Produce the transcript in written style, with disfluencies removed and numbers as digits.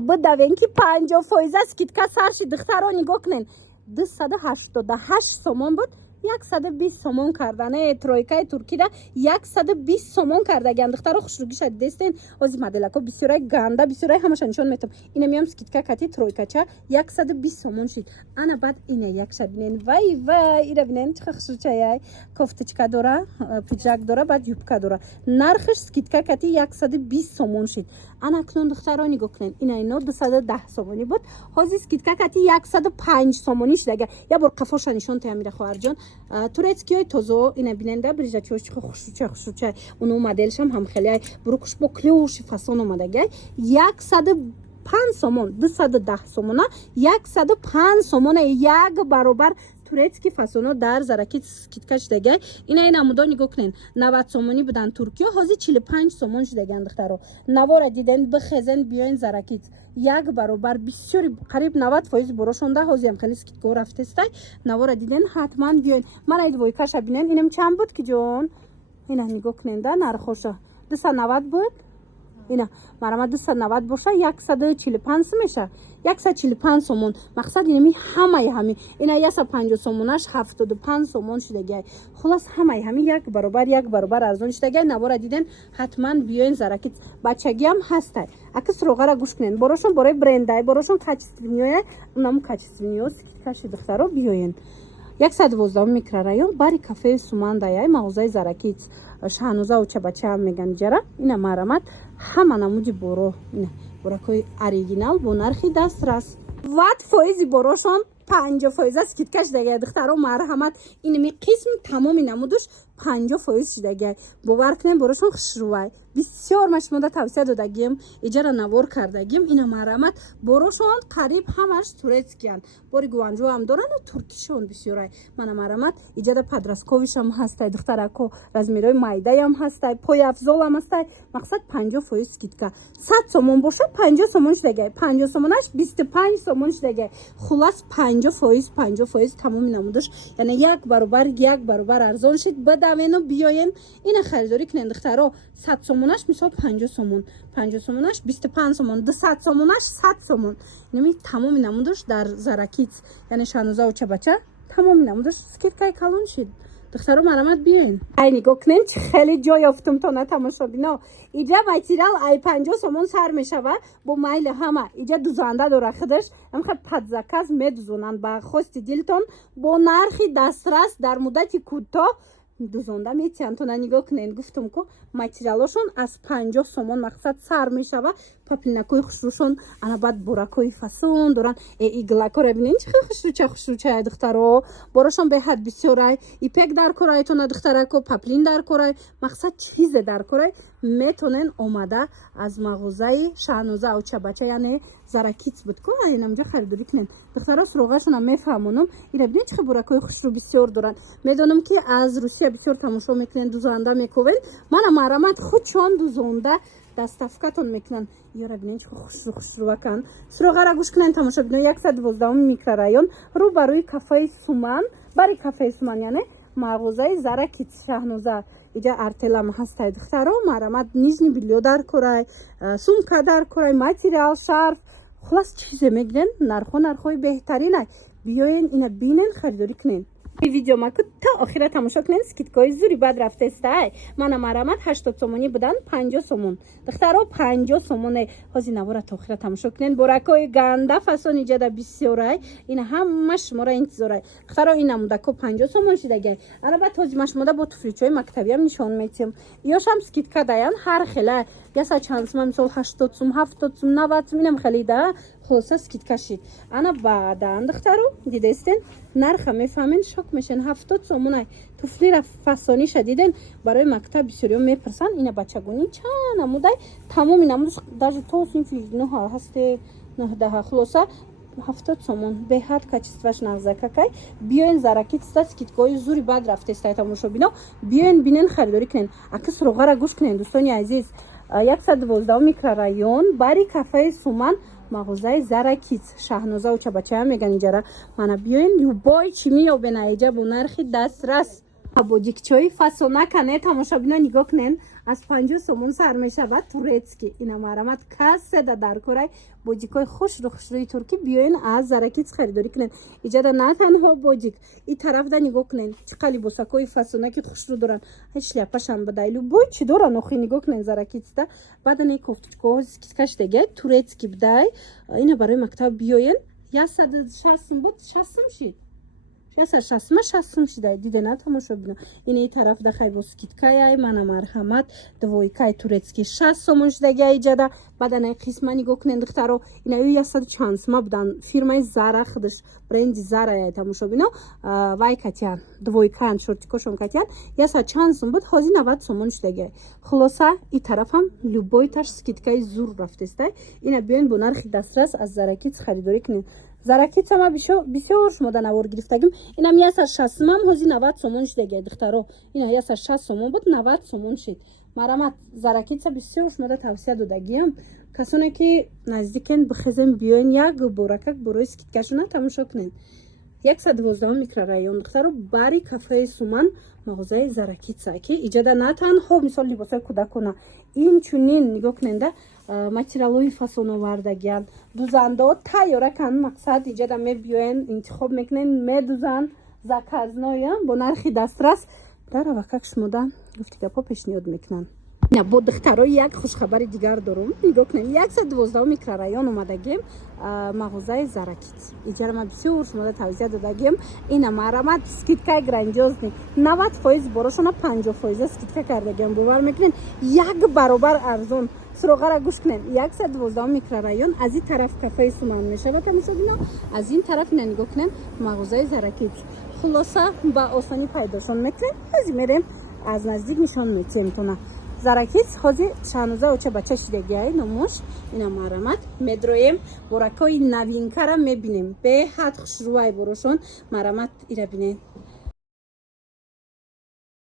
بدوین که 50% скидка سرشی دخترها نگاه کنین 288 سومون بود 120 سومون کردن ترویکای ترکی را 120 سومون کرده گند دخترها خوشروگی شد دستین از مدلکو بسیارای گنده بسیارای همشان نشون میتم اینه میام скидка کتی ترویکا چه 120 سومون شد انا بعد اینه یک شد بینین وای ایره بینین چه خوشروچای کوفتچکا داره پیجاک داره بعد یوبکا داره نرخش скидка کتی 120 سومون شد انا کنون دخترها نگاه کنین اینه اینو 210 سومونی بود هازی скидка کتی 105 سومونی شد یا بر قفاش نشون تامیر خواهر جان турецкий тозо ина бинанда брижачош хушуча уну моделшам ҳам хеле бурукуш бо клёши фасон омадагай 105 сомон 210 сомона 105 сомона як баробар турецкий фасоно дар заракит скидка шудагай ина намудо нигоҳ кунен 90 сомонӣ будан туркиё ҳозир 45 сомон шудаган духтаро навора диден бихезен биёин заракит як баробар бисёри қариб 90% борошонда ҳозирам хеле скидка рафтестай навора диден ҳатман биёин мана ид войкаша бинен инам чанд буд ки ҷон ина нигоҳ кунен да нархоша 290 буд ина марама 290 боша 145 меша 145 сомон мақсад инами ҳамаи ҳами ина 150 сомонаш 75 сомон шудагай хулос ҳамаи ҳами як баробар арзон шудагай навора диден ҳатман биёин заракит бачагиам ҳастай акс роғара гӯш кунен борошон бораи брендай борошон качествениёя унам качествениё скидкаши духтаро биёен 112 микрорайон бари кафеи сумандаяй мағозаи заракит шаҳнуза учабачаам меган ҷара ина марамат ҳама намуди боро ина боракои оригинал бо нархи дастрас ват фоизи борошон 50% скидка шудагай духтаро марҳамат инами қисм тамоми намудуш 50% шудагай бовар кунем борошон хушрувай бисёр ма шумода тавсия додагим иҷара навор кардагим ина марҳамат борошон қариб ҳамаш турецкиян бори гуванҷоам дорану туркишон бисёрай мана марҳамат иҷада подростковишам ҳастай духтарако размерои майдаям ҳастай пояфзолам ҳастай мақсад 50% скидка 100 сомон боша 50 сомон шудагай 50 сомонаш 25 сомон шудагай хулас 50% тамоми намудаш яъне як баробар арзон шид бадавену биёен ина харидорӣ кунен духтаро 100 сомонаш мисол 50 сомон 50 сомонаш 25 сомон 200 сомонаш 100 сомон нами тамоми намудаш дар заракит яъне шаҳнуза учабача тамоми намудаш скидкаи калон шид духтаро марамат биёин ай нигоҳ кунен чӣ хеле ҷо ёфтум то на тамошобино иҷа материал ай 50 сомон сар мешава бо майли ҳама иҷа дузанда дора худаш амха подзаказ медузонанд ба хости дилтон бо нархи дастрас дар муддати кӯтоҳ дузонда метиҳанд то на нигоҳ кунен гуфтум ку материалошон аз 50 сомон мақсад сар мешава паплинакои хушрӯшон ана баъд боракои фасон доранд иглакора бинен чӣ хушрӯчая духтаро борошон беҳад бисёрай ипек дар корай то на духтарако паплин дар корай мақсад чизе дар корай метонен омада аз мағозаи шаҳнуза учабача яъне заракит буд ку инамҷо харидорӣ кунен духтаро суроғашонам мефаҳмонам ина бинен чӣ боракои хушрӯ бисёр доранд медонам ки аз русия бисёр тамошо мекунен дузанда мекувен мана марамат худшон дузонда доставкатон мекунанд ёра бинен чӣ хушрӯвакан суроғара гӯш кунен тамошо бинен 112 микрорайон рӯ ба рӯи кафеи суман бари кафеи суман яъне мағозаи заракит шаҳнуза иҷа артелам ҳастай духтаро марамат нижни бильё дар корай сумка дар корай материал шарф хулас чизе мегирен нархои беҳтаринай биёен ина бинен харидорӣ кунен видео маку та охира тамошо кунен скидкаи зури бад рафтестай мана марамат 80 сомонӣ будан 50 сомон духтаро 50 сомоне ҳозир навора та охира тамошо кунен боракои ганда фасон иҷада бисёрай ина ҳама шуморо интизорай духтаро ин намудако 50 сомон шидагай албатта ҳозир ма шумода бо туфличои мактабиам нишон метиҳам ёшам скидка даян ҳар хела яса чанд сума мисол 80 сум 70 сум 90 сум инам хели да хулоса скидка шид ана баъдан духтаро дидестен нарха мефаҳмен шок мешен 70 сомонай туфлира фасониша диден барои мактаб бисёриё мепурсанд ина бачагунӣ чанд намудай тамоми намудаш даже то синфи 9 ҳасте 9 хулоса 70 сомон беҳад качестваш навзакакай биёин заракитста скидкаҳои зури бад рафтестай тамошобино биёин бинен харидорӣ кунен акс роғара гӯш кунен дӯстони азиз 112 микрорайон бари кафеи суман мағозаи заракит шаҳнуза учабачая меган иҷара мана биёин любой чӣ меёбен аиҷа бо нархи дастрас бо дикчои фасонакане тамошобино нигоҳ кунен аз 50 сомон сар мешавад турецки. Ина марамат кассе да дар корай боҷикҳои хушрӯи туркӣ биёин аз Заракиц харидорӣ кунед. Иҷада на танҳо боҷик, и тарафда нигоҳ кунед чӣ қа либосакҳои фасонаки хушрӯ доранд. Шляпашам бадай любой чӣ доранд охи нигоҳ кунед Заракицда. Баъдан кофточкаҳо скидкаш дегай турецки бдай. Ина барои мактаб биёен 160 буд 60 шид. 60 шидай дидена тамошобино. Ина и тарафда хайбо скидкаяй мана марҳамат двойкай турецки 60 сомон шидагай иҷада. Баъдан қисма нигоҳ кунед духтаро. Ина ю 100 чансма будан фирмаи Zara худаш бренди Zara яй тамошобино. Вай катян двойкан шортикошон катян 100 чансм буд ҳозир 90 сомон шидагай. Хулоса и тарафам любой таш скидкаи зур рафтестай. Ина биён бо нархи дастрас аз Заракиц харидорӣ кунед. Заракица ма бисёр шумода навор гирифтагим. Инам 160 мам ҳозир 90 сомон шидагай духтаро. Ина 160 сомон буд 90 сомон шид. Марамат Заракица бисёр шумода тавсия додагиам. Касоне ки наздикен бихезем биёин як боракак борои скидкашона тамошо кунед. 112 микрорайон духтаро бари кафеи Суман мағозаи Заракица ки иҷада на танҳо мисол либосои кӯдакона инчунин нигоҳ куненда материалои фасоновардагиан дузандо тайёра кан мақсад иҷада мебиёен интихоб мекунен медузан заказноя бо нархи дастрас даравакак шумода гуфти гапо пешниҳод мекунанд. бо духтаро як хушхабари дигар дорум. Нигоҳ кунед 112 микрорайон омадагем мағозаи Заракиц. Иҷарама бисёр шумода тавзия додагем. Ина марамат скидкаи грандиозни 90% борошона 50% скидка кардагем. бовар мекунед як баробар арзон. Суроғара гӯш кунед 112 микрорайон аз ин тараф кафеи Суман мешавад тамошобино, аз ин тараф ина нигоҳ кунед мағозаи Заракиц. Хулоса ба осонӣ пайдошон мекунед. ҳозир мерем аз наздик нишон метиҳем тона. Заракиц ҳозир 16 оча бача шидагиай номош. Ина марамат медроем боракои навинкара мебинем беҳад хушрӯай борошон марамат ира бинед.